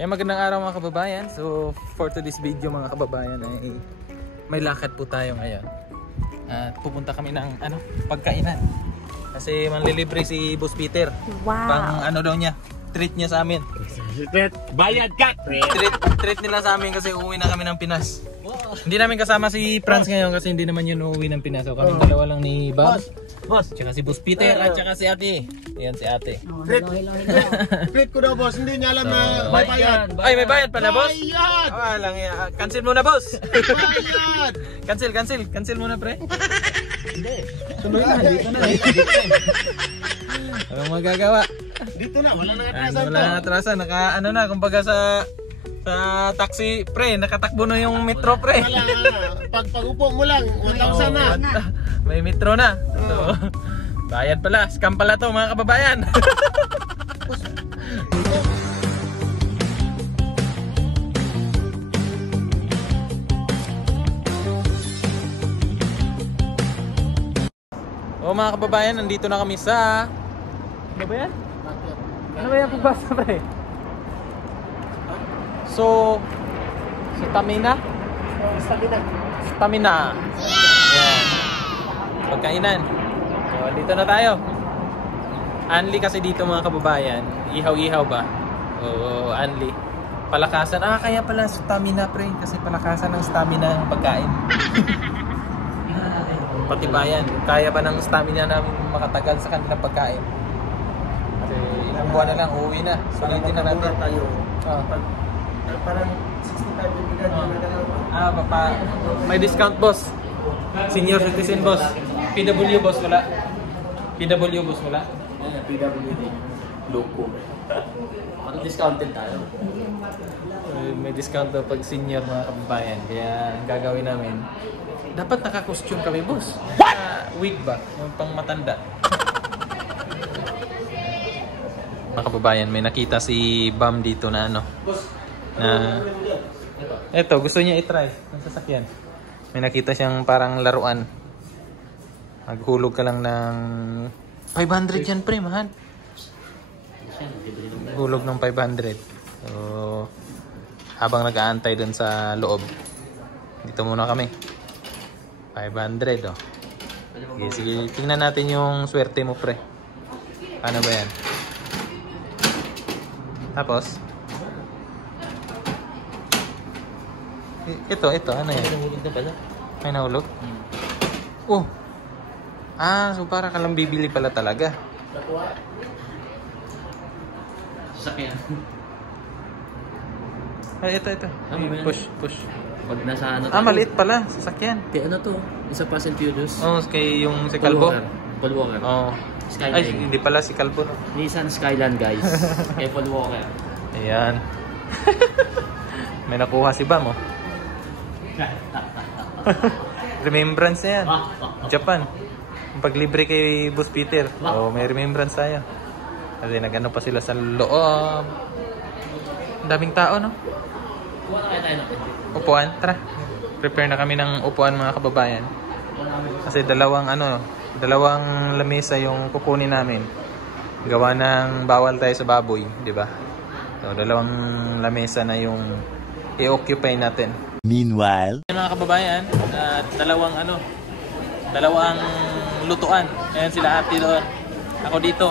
Kaya magandang araw mga kababayan. So for today's video mga kababayan ay may lakad po tayo ngayon. At pupunta kami ng pagkainan. Kasi manlilibre si Boss Peter. Wow. Pang daw niya, treat niya sa amin. Bayad ka! Treat nila sa amin kasi uuwi na kami ng Pinas. Hindi namin kasama si Franz ngayon kasi hindi naman yun uuwi ng Pinas. So kami dalawa lang ni Boss. Tsaka si Boss Peter at tsaka si ate. Ayan si ate. Treat ko daw boss, hindi niya alam na may bayad. Ay, may bayad pala boss? Bayad! Lang cancel muna boss. Bayad! Cancel muna pre. Hindi. Tuloy na, dito na. Anong magagawa? Dito na, wala nang atrasan to. Wala nang atrasan, na, kumbaga sa taxi pre, nakatakbo na yung metro pre. Wala nga, pag-upo mo lang, 1,000 na. May metro na. So, bayad pala, scam pala to mga kababayan. O mga kababayan, nandito na kami sa... Ano ba yan? Ano ba yan pagbasa pre? So, Stamina. Ayan. Pagkainan. So, dito na tayo. Anli kasi dito mga kababayan. Ihaw-ihaw ba? Oo, Anli. Palakasan. Kaya pala stamina pre. Kasi palakasan ng stamina ng pagkain. Patibayan. Kaya ba ng stamina namin makatagal sa kanilang pagkain? Kasi ilang buwan na lang, uuwi na. Sulitin na natin. Tayo. Parang 65 bibigyan na papa. May discount boss. Senior citizen boss. PW boss wala. PW boss wala. PWD. Loko. Ano discounted tayo? May discount daw pag senior mga kababayan. Kaya ang gagawin namin, dapat naka-costume kami boss. Wig ba? Yung pang matanda. Mga kababayan, may nakita si Bam dito na eto, gusto niya i-try ng sasakyan. May nakita siyang parang laruan. Maghulog ka lang ng 500 yan pre, mahal. Hulog ng 500. So, habang nag-aantay dun sa loob, dito muna kami. 500 oh. Sige, tingnan natin yung swerte mo pre. Ano ba yan? Tapos ito, ano yan? May nahulog? Oh! So para ka lang bibili pala talaga. Sasakyan. Ay, ito. Push. Pag nasa Maliit pala, sasakyan. Kaya ano to? Isa Fast and Furious. Kay yung si Calvo. Paul Walker. Skyline. Ay, hindi pala si Calvo. No? Nissan Skyline guys. Kay Paul Walker. Ayan. May nakuha si Bam, oh. Remembrance na yan. Japan. Paglibre kay Boss Peter. May remembrance tayo. Kasi nag-ano pa sila sa loob. Ang daming tao, no? Upuan, tara. Prepare na kami ng upuan mga kababayan. Kasi dalawang lamesa yung kukunin namin. Gawa ng bawal tayo sa baboy, di ba? So, dalawang lamesa na yung i-occupy natin. Meanwhile, Mga kababayan, dalawang lutuan. Ayan sila ate doon. Ako dito.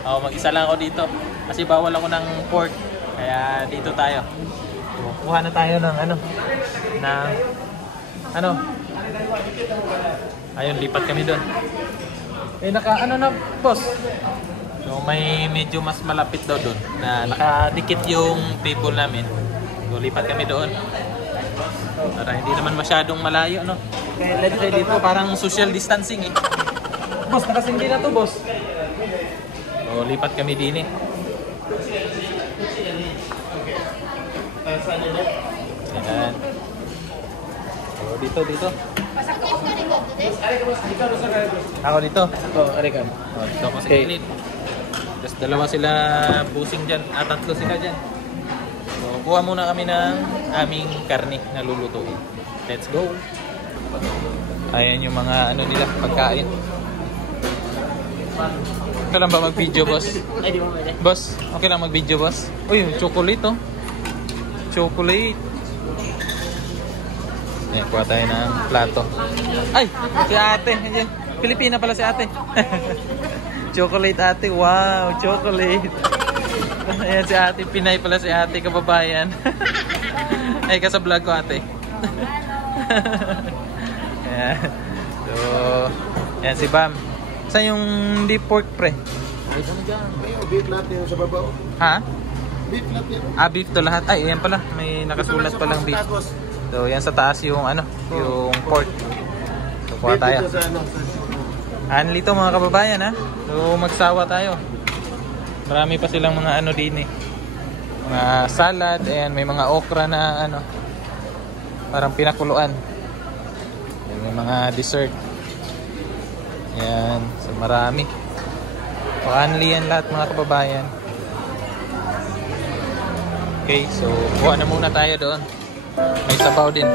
Mag-isa lang ako dito. Kasi bawal ako ng pork. Kaya dito tayo. Kuha na tayo ng ayun, lipat kami doon. Na boss. So may medyo mas malapit daw doon na nakadikit yung table namin. So lipat kami doon. Para hindi naman masyadong malayo, no? Kaya let's say dito parang social distancing eh. Boss, nakasindi na to, boss. So lipat kami din eh. Ayan. So dito. Ako dito. Arikan. Dito ako sa gilid. Tapos dalawa sila busing dyan. Tatlo sila dyan. So kuha muna kami ng aming karne na lulutuin. Let's go. Ayan yung mga nila, pagkain. Okay lang ba mag-video, boss? Ay, di mo pwede. Boss, okay lang mag-video, boss? Uy, yung chocolate, oh. chocolate. Ayan, kuha tayo ng plato. Ay! Si ate! Ayan. Pilipina pala si ate. Chocolate ate. Wow! Chocolate. Ayan si ate. Pinay pala si ate. Kababayan. Ay, ka sa vlog ko ate. Ayan. So, ayan si Bam. Saan yung beef pork pre? Ay, ano dyan? May beef natin yung sa baba. Ha? Beef natin. Beef to lahat. Ay, ayan pala. May nakasulat palang beef. So, yan sa taas yung ano, yung pork. So, kuha tayo. Beef dito sa ano. Anli to mga kababayan ha. So, magsawa tayo. Marami pa silang mga ano din eh. Mga salad, ayan, may mga okra na ano, parang pinakuluan. Ayan, may mga dessert. Ayan, so marami. Anli yan lahat mga kababayan. Okay, so kuha na muna tayo doon. May sabaw din.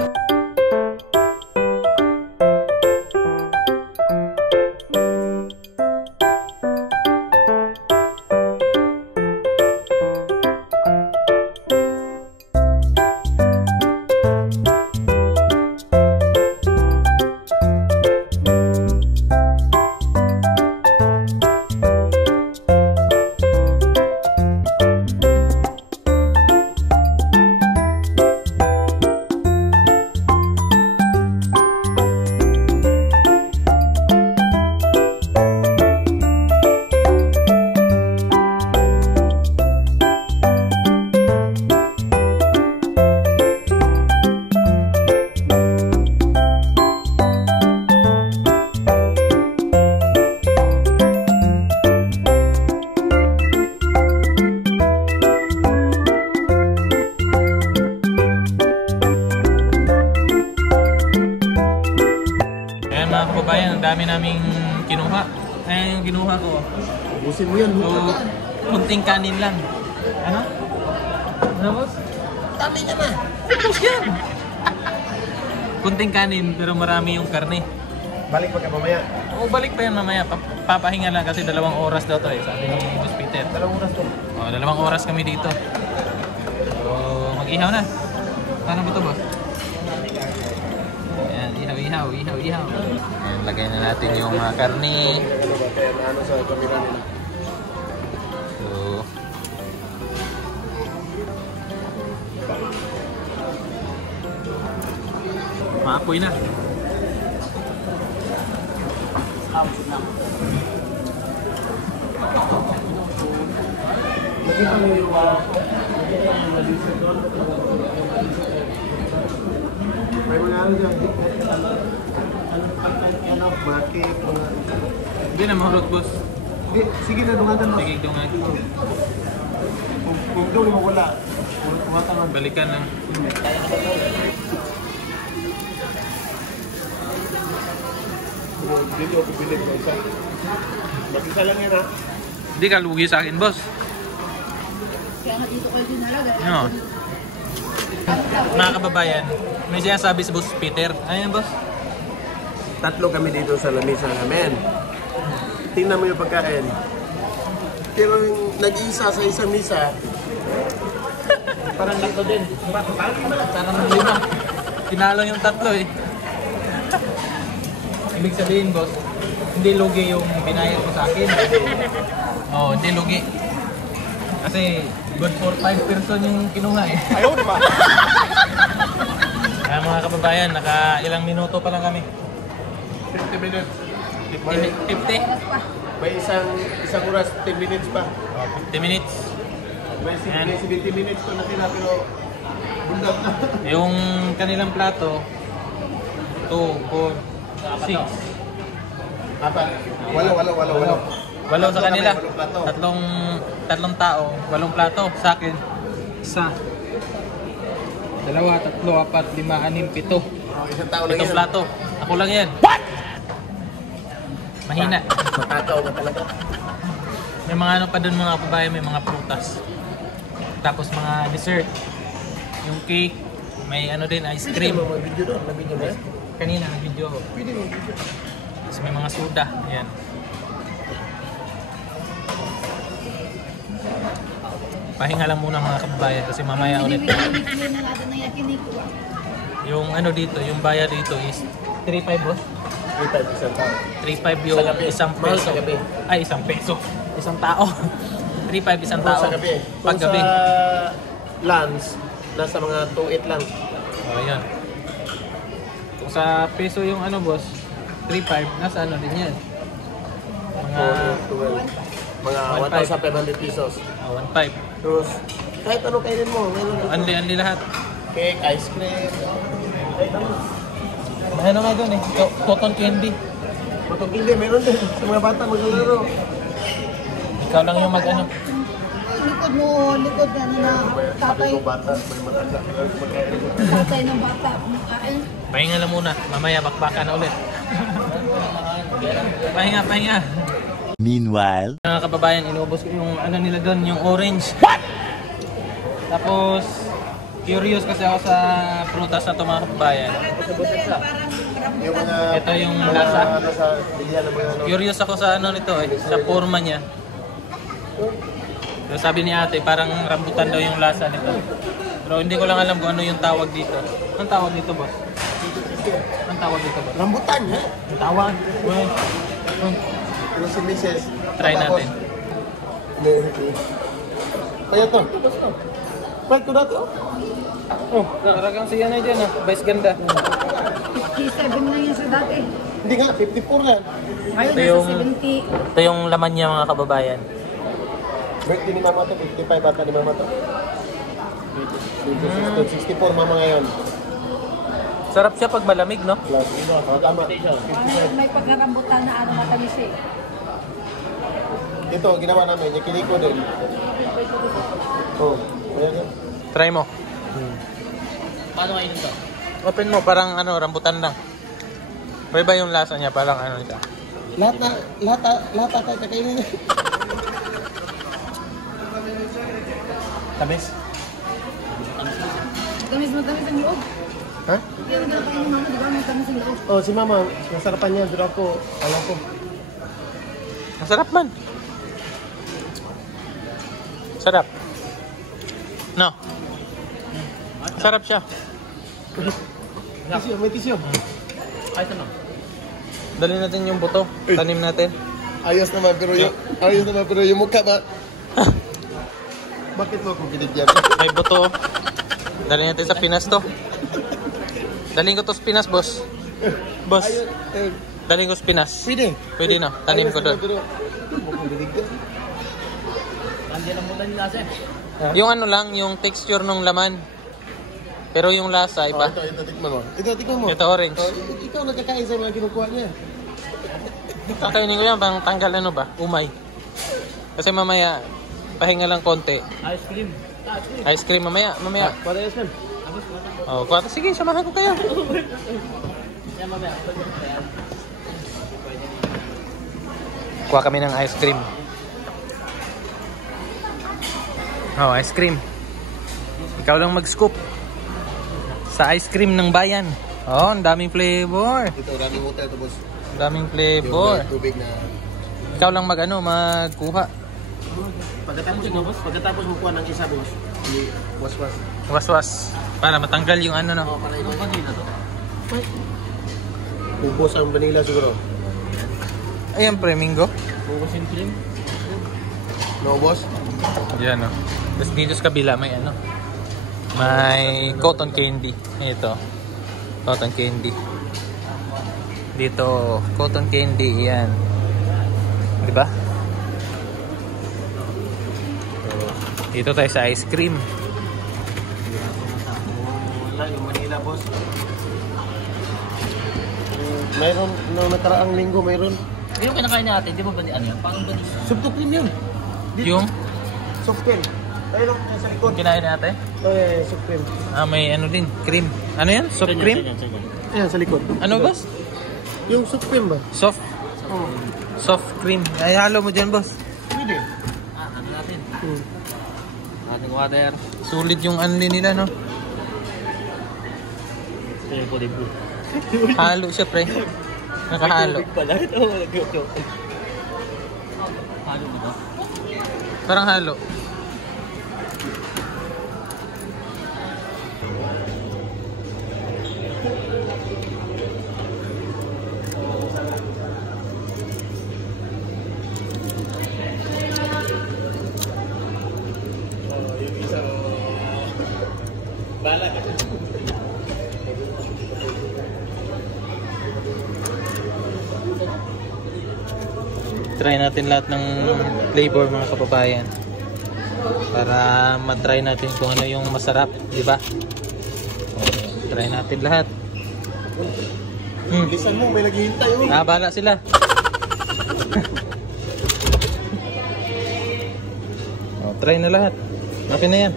Mga kababayan, ang dami naming kinuha. Ayan yung kinuha ko. Ubusin mo yan. So, kunting kanin lang. Ano? Ano boss? Dami niya na. Boss yan! Kunting kanin pero marami yung karne. Balik pa ka mamaya. O balik pa yan mamaya. Papahinga lang kasi 2 oras daw to eh. Sabi ni Boss Peter. 2 oras to. O, 2 oras kami dito. So, mag-ihaw na. Paano ba ito boss? Ayan, ihaw. Ayan, lagay na natin yung mga karne. Ano ba? Kaya ano sa kamera nila. So, maapoy na. Nakita mo yung may mga ano dyan. Ano, bakit? Hindi na mahulog boss. Sige na, dungatan mo. Sige, dungag. Kung doon mo wala, dungatan mo. Balikan lang. Dito ako bilig mo isa. Mag-isa lang yan ha. Hindi ka lugi sa akin boss. Kaya nga dito kayo dinalaga. Ano? Mga kababayan, may sinasabi si Boss Peter. Ayan boss. 3 kami dito sa lamesa namin. Tingnan mo yung pagkain. Pero yung nag-iisa sa isang misa, Parang 3 din. Parang 5. Kinalo yung 3 eh. Ibig sabihin boss, hindi lugi yung binayad mo sa akin. Oo, hindi lugi. Kasi good for 5 person yung kinuha eh. ayaw diba? Kaya mga kababayan, naka ilang minuto pa lang kami. 50 minutes. 50? May isang oras, 10 minutes pa. 50 minutes. May Ayan. 70 minutes pa natira pero bundak na. Yung kanilang plato, 2, 4, 6. Apat. Walo. Walo sa kanila. Walong plato. Tatlong tao, 8 plato. Sa akin, 1, 2, 3, 4, 5, 6, 7. Oh, isang tao lang 7 yan. plato. Ako lang yan. What? Mahina. Matakaw na talaga. May mga ano pa dun mga kababayan, may mga prutas. Tapos mga dessert. Yung cake, may ano din, ice Pwede cream. ka mag-video doon. Nag-video ba? Kanina, nag-video ako. Pwede mo video. Tapos may mga soda. Ayan. pahinga lang muna mga kababayan kasi mamaya ulit. Binibigyan na natin ng yakiniku. Yung ano dito, yung bayad dito is 3.5 boss. 3 isang tao. 3.5 yung isang Mahal peso. sa gabi. Ay, isang peso. Isang tao. 3.5 isang Mahal tao. sa gabi. Pag Kung gabi. sa lunch, nasa mga 2.8 lang. Oh, yan. Kung sa peso yung ano boss, 3.5, nasa ano din yan? Mga 12. Mga 1,500 pesos. 1.5. Tapos, kahit ano kainin mo. Anli lahat. Cake, ice cream. Kahit ano. May ano nga doon eh, cotton candy. Matong hindi, meron din. Sa mga bata maglalaro. Ikaw lang yung mag ano. Likod mo, likod na na tatay. Sabi ko bata, may matanda. Tatay ng bata. Kumakain. Pahinga lang muna, mamaya bakbakan na ulit. Pahinga. Meanwhile, Mga kababayan, inubos ko yung ano nila doon, yung orange. What? Tapos, curious kasi ako sa prutas na ito mga kababayan. Yung mga... Ito yung lasa. Nasa bilya ng mga ano. Curious ako sa ano nito eh, sa forma niya. So, sabi ni ate, parang rambutan daw yung lasa nito. Pero hindi ko lang alam kung ano yung tawag dito. Anong tawag dito, boss? Anong tawag dito, boss? Rambutan, ha? Ang tawag? Well, Ano si Mrs. try natin. Kaya to. Pwede ko dati, oh. Oh, talagang siya na dyan ah. Vice ganda. 57 lang yan sa dati. Hindi nga, 54 lang. Ngayon Ito nasa yung- 70. Ito yung laman niya mga kababayan. Birthday ni mama to, 55 bata ni mama to. 64 mama ngayon. Sarap siya pag malamig, no? Plus, tama. May pagkarambutan na ano matamis eh. Ito, ginawa namin, yung kiliko din. Oh, ayan yan. Try mo. Paano kainin to? Open mo, parang ano, rambutan lang. Pwede ba yung lasa niya? Parang ano siya. Lahat tayo kakainin niya. Tamis? Matamis ang loob. Ha? Kaya nagkakain ni mama, di ba? Matamis ang loob. Oh, si mama, nasarapan niya, pero ako, alam ko. Masarap man. Sarap. No. Sarap siya. Tisyo, may tisyo. Kahit ano? Dali natin yung buto. Tanim natin. Ayos naman, pero yung mukha ba? Bakit mo akong binigyan? May buto. Dali natin sa Pinas to. Daling ko to sa Pinas, boss. Boss, daling ko sa Pinas. Pwede. Pwede na. Tanim ko doon. Pero, mo akong binigyan. Nandiyan ang muna nila kasi. Yung ano lang, yung texture ng laman. Pero yung lasa, iba. Ito, tikman mo. Tikman mo. Ito orange. Oh, ikaw nagkakain sa mga kinukuha niya. Kakainin ko yan, pang tanggal ano ba? Umay. Kasi mamaya, pahinga lang konti. Ice cream. Ice cream mamaya. Para yes, man. Oh, kwata. Sige, samahan ko kayo. Yan mamaya. Kuha kami ng ice cream. Oh, ice cream. Ikaw lang mag-scoop. Sa ice cream ng bayan. Oh, ang daming flavor. Ito, daming hotel ito, boss. Ang daming Yung flavor. may tubig na... Ikaw lang magkuha. Pagkatapos mo kuha ng isa, boss. Was-was. Was-was. Para matanggal yung ano no. Para Anong vanilla to? ubos ang vanilla siguro. Ayan, Premingo. Bukos yung cream. No, boss? Yan o. Tapos dito sa kabila may ano. May cotton candy. Ito. Cotton candy. Dito, cotton candy. Yan. Diba? So, dito tayo sa ice cream. Wala, yung vanilla, boss. Mayroon, noong nakaraang linggo, mayroon. Yung kinakain natin, di ba ba ano yan? Parang ba Subto cream yun. Yung Soft cream. Mayroon sa likod. kinain natin. Oh, yeah, soft cream. May ano din, cream. Ano yan? Soft cream? Ayan, sa likod. Ano boss? Yung soft cream ba? Soft. Oo. Soft cream. Ay, halo mo dyan boss. Pwede. Ano natin? Hmm. Ating water. Sulit yung unli nila no. Ito yung kulay blue. Halo siya pre. Nakahalo. Pala ito. Halo mo to? Parang halo. Bala ka. Try natin lahat ng flavor mga kababayan. Para matry natin kung ano yung masarap, di ba? Try natin lahat. Bilisan mo, may naghihintay oh. Bala sila. Try na lahat. Okay na yan.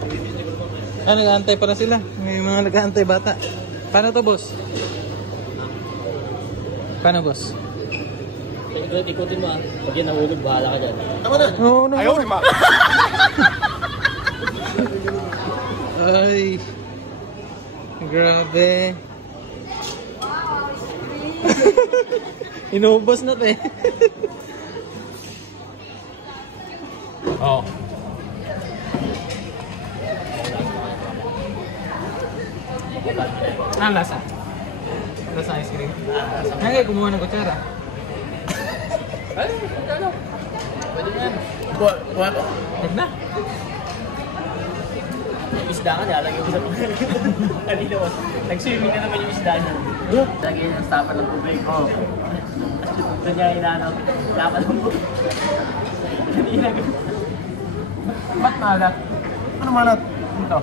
Nag-aantay pala sila. May mga nag-aantay bata. Paano to, boss? Paano, boss? Ikutin mo ah. Pag yan nahulog, bahala ka dyan. Tama na. No. Ayaw, di ba? Ay. Grabe. Inubos na to eh. Oh. Lasa. Lasa ice cream. Nangay kumuha ng kutsara. Ay, ano? Pwede na yan. Buwan. Huwag na. Yung isda nga, nilalagay ko sa kanina mo. Nag-swimming na naman yung isda niya. Lagay niya ng stopper ng tubig. Oo. Doon niya inaano. Dapat mo. Kanina ko. Ba't maalat? Ano malat? Ito.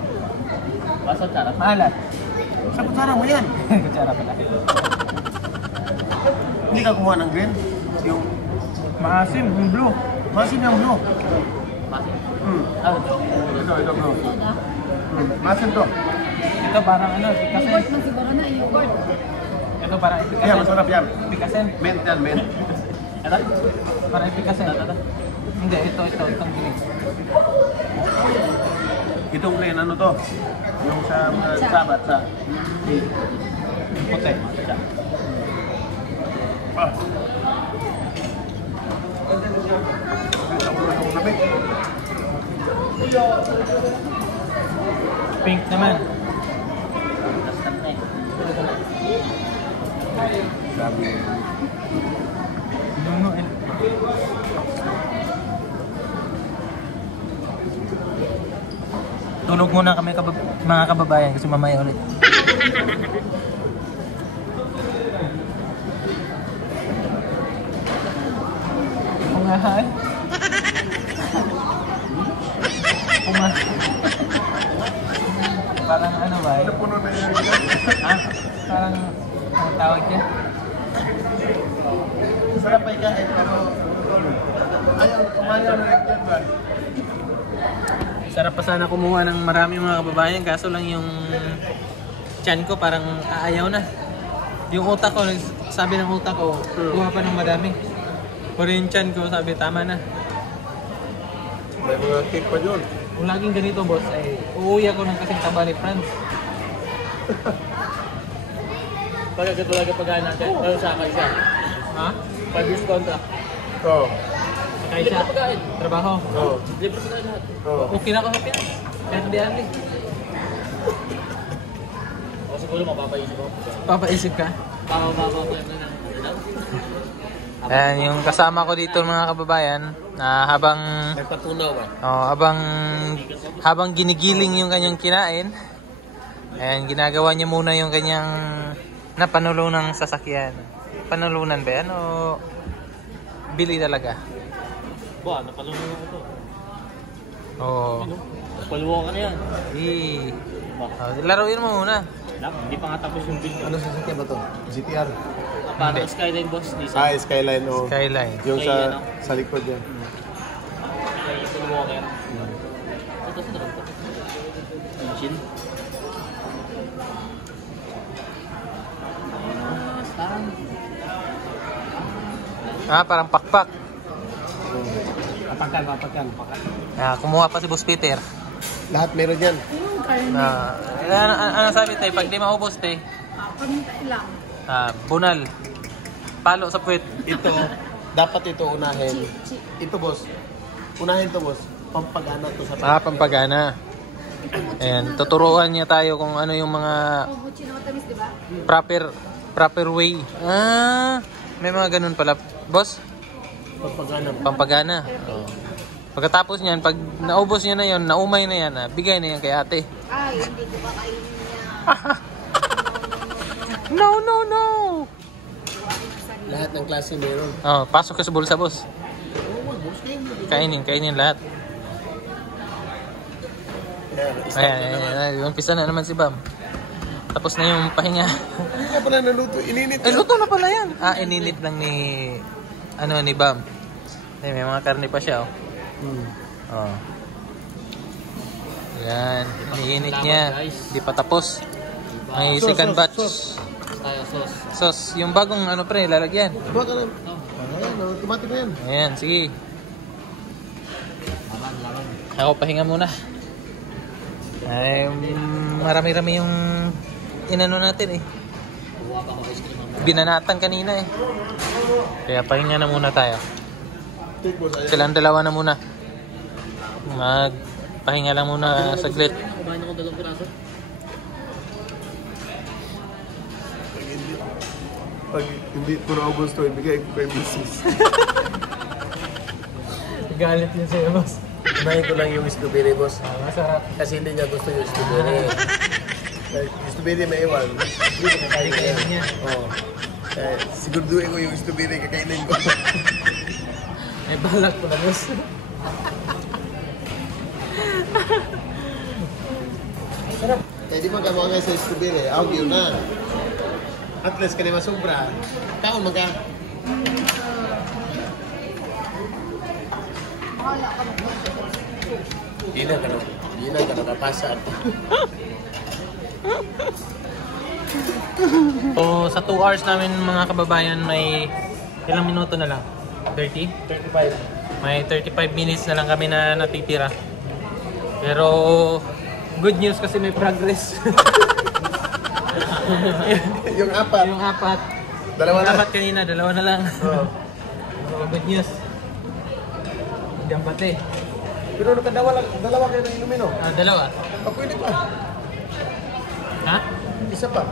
Basot sarap. Maalat. Sa kutsara mo yan. Kutsara pala. Hindi ka kumuha ng green? Yung Maasim, yung blue. masin yung blue. Bakit? Ito blue. Masin to. Ito parang ano, pikasen. Import man siguro na, import. Ito parang Kaya pikasen. masarap yan. Pikasen. Mint yan, mint. Ito? Parang pikasen. Hindi, itong green. Itong green, ano to? Yung sa sabat sa... Puti. Ah. Sa ulo ng lamig. Pink naman. Nastan na eh. Sabi. Nuno eh. Tulog muna kami mga kababayan kasi mamaya ulit. Pungahay. Punga. Parang ano ba eh? Puno na yan. Ha? Parang ang tawag niya? Sarap pa ikain. Ayaw, umayaw na yan ba? Sarap pa sana kumuha ng marami mga kababayan kaso lang yung tiyan ko parang aayaw na. Yung utak ko, sabi ng utak ko, kuha pa ng madami. Pero yung tiyan ko sabi tama na. May mga cake pa dyan. Kung laging ganito boss ay uuwi ako ng kasing taba ni Franz. Pag agad talaga pagkaan natin, pero sa akin siya. Ha? 5 years contract. Oo. Sakay siya. Pagkain. Trabaho. Oo. Libre pagkain lahat. Oo. Okay na ako sa Pinas. Kahit hindi ali. O siguro mapapaisip ako. Papaisip ka? Papapapain na lang. Ayan, yung kasama ko dito mga kababayan na habang Nagpatunaw ba? habang ginigiling yung kanyang kinain, ayan, ginagawa niya muna yung kanyang napanulunang sasakyan. Panulunan ba yan o bili talaga? Ba, napalunong ako to. Oo. Paluwa ka na yan. Laruin mo muna. Hindi pa nga tapos yung bill. Ano sasakyan ba to? GTR? Parang Skyline boss, Nissan. Ah, Skyline o. Skyline. Yung Kay ano? sa likod yan. Kaya yung paluwa ka yan. Ito sa dapat. Engine. Parang pakpak. Papagkan. Kumuha pa si Boss Peter. Lahat meron yan. Yung karne. Ano sabi tayo? Pag di maubos tayo, Paminta lang. bunal. Palo sa puwet. Ito, dapat ito unahin. Ito boss. Unahin to boss. Pampagana to sa Pampagana. Ayan, tuturuan niya tayo kung ano yung mga Obuchi na matamis, di ba? proper way. May mga ganun pala. Boss? pampagana. Pampagana. Pagkatapos niyan, pag naubos niya na yon, naumay na yan, bigay na yan kay ate. Ay, hindi ko ba kainin niya. No, no, no! Lahat ng klase meron. Oh, pasok ka sa bulsa, boss. Kainin lahat. Ayan, umpisa na naman si Bam. Tapos na yung pahinga. Hindi ka pala naluto, ininit Eh, luto na pala yan. Ininit lang ni Bam. May mga karne pa siya, oh. Oh. Yan, iniinit niya. Hindi pa tapos. May second batch. Tayo sauce. Sauce, yung bagong pre, lalagyan. Diba ka na? Ayan, automatic na yan. Ayan, sige. Ako, pahinga muna. Ay, marami-rami yung inano natin eh. Binanatan kanina eh. Kaya pahinga na muna tayo. Silang dalawa na muna. Magpahinga lang muna saglit. Kumain ako 2 piraso. Pag hindi ko naubos to, ibigay ko kay Mrs. Galit niya sa'yo, boss. Kumain ko lang yung strawberry, boss. Masarap. Kasi hindi niya gusto yung strawberry. Yung strawberry may iwan. Hindi ko kakainin niya. Oo. Siguraduhin ko yung strawberry kakainin ko. May balak ko na, boss. Sarap. Kaya di magkamawa nga sa strawberry, ako yun na. At least ka naman sobra. Kaon magka. Hindi na ka nakapasad. So, sa 2 hours namin mga kababayan, may ilang minuto na lang? 30? 35. May 35 minutes na lang kami na natitira. Pero, good news kasi may progress. Yung apat. Yung 4. Dalawa na. Dapat kanina, 2 na lang. Oo. So, good news. Diyan pati. Pero dalawa kayo na inumin, no? 2. Pwede pa. Ha? Isa pa.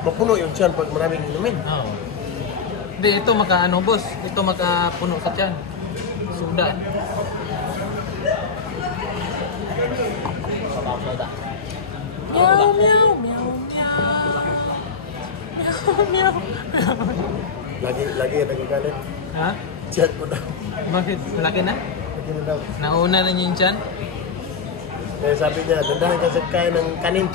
Mapuno yung tiyan pag maraming inumin. Oo. Hindi, ito makaano, boss. Ito makapuno sa tiyan. Suda. Meow, meow, meow, meow. Lagi nagagalit. Ha? Tiyan ko daw. Bakit? Laki na? Lagi na daw. Nauna na niya yung tiyan? Kaya sabi niya, dandahan ka sa kain ng kanin.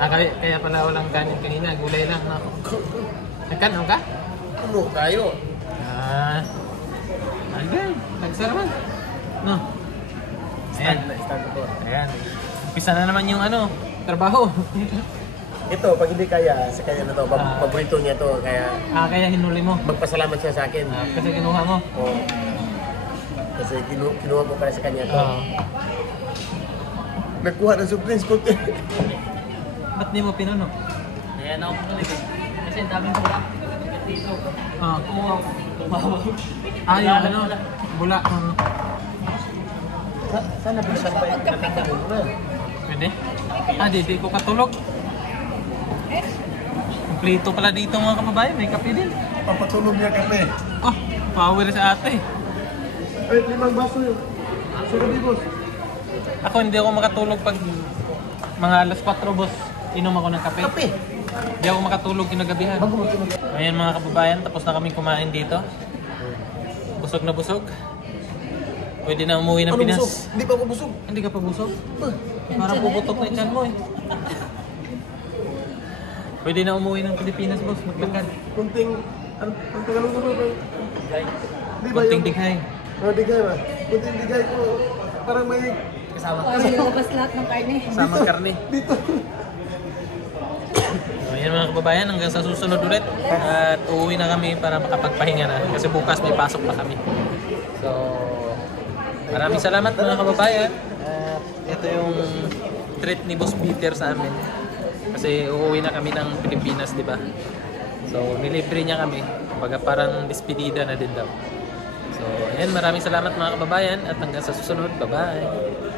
Kaya pala walang kanin kanina. Gulay lang, no? Nagkanon ka? Puno tayo. Again. Nagsaraman. No? Ayan. Stand ko. Ayan. Umpisa na naman yung trabaho. Ito, pag hindi kaya, sa kanya na to, paborito niya to, kaya Kaya hinuli mo. magpasalamat siya sa akin. Kasi kinuha mo. Oo. Kasi kinuha ko para sa kanya to. Nagkuha ng surprise ko. Ba't di mo pinuno? Ayan ako pumalit eh. Kasi ang daming bula. Dito. Kumuha. Tumawag. Yung bula. Sana bilisan pa yung nakita mo na. Pwede? Di ko katulog. Kompleto pala dito mga kababayan. May kape din. Papatulog niya kape. Power sa ate. Ay, 5 baso yun. Sorry, boss. Ako hindi ako makatulog pag mga alas 4, boss. Inom ako ng kape. Kape? Hindi ako makatulog kinagabihan. Ayan mga kababayan, tapos na kaming kumain dito. Busog na busog. Pwede na umuwi ng Pinas. Busog? Hindi pa ako busog. Hindi ka pa busog? Parang puputok na yung tiyan mo eh. Pwede na umuwi ng Pilipinas, boss. Maglakad. Kunting, ang tagalog ko ba? Kunting dighay. Digay ba? Kunting digay ko. Parang may Kasama. Lumabas lahat ng karne. Kasama karne. dito. So, yan mga kababayan, hanggang sa susunod ulit. At uuwi na kami para makapagpahinga na. Kasi bukas may pasok pa kami. So, maraming salamat mga kababayan. At ito yung treat ni Boss Peter sa amin. Kasi uuwi na kami ng Pilipinas, di ba? So, nilibre niya kami. Kumbaga parang despedida na din daw. So, ayan, maraming salamat mga kababayan. At hanggang sa susunod, bye-bye!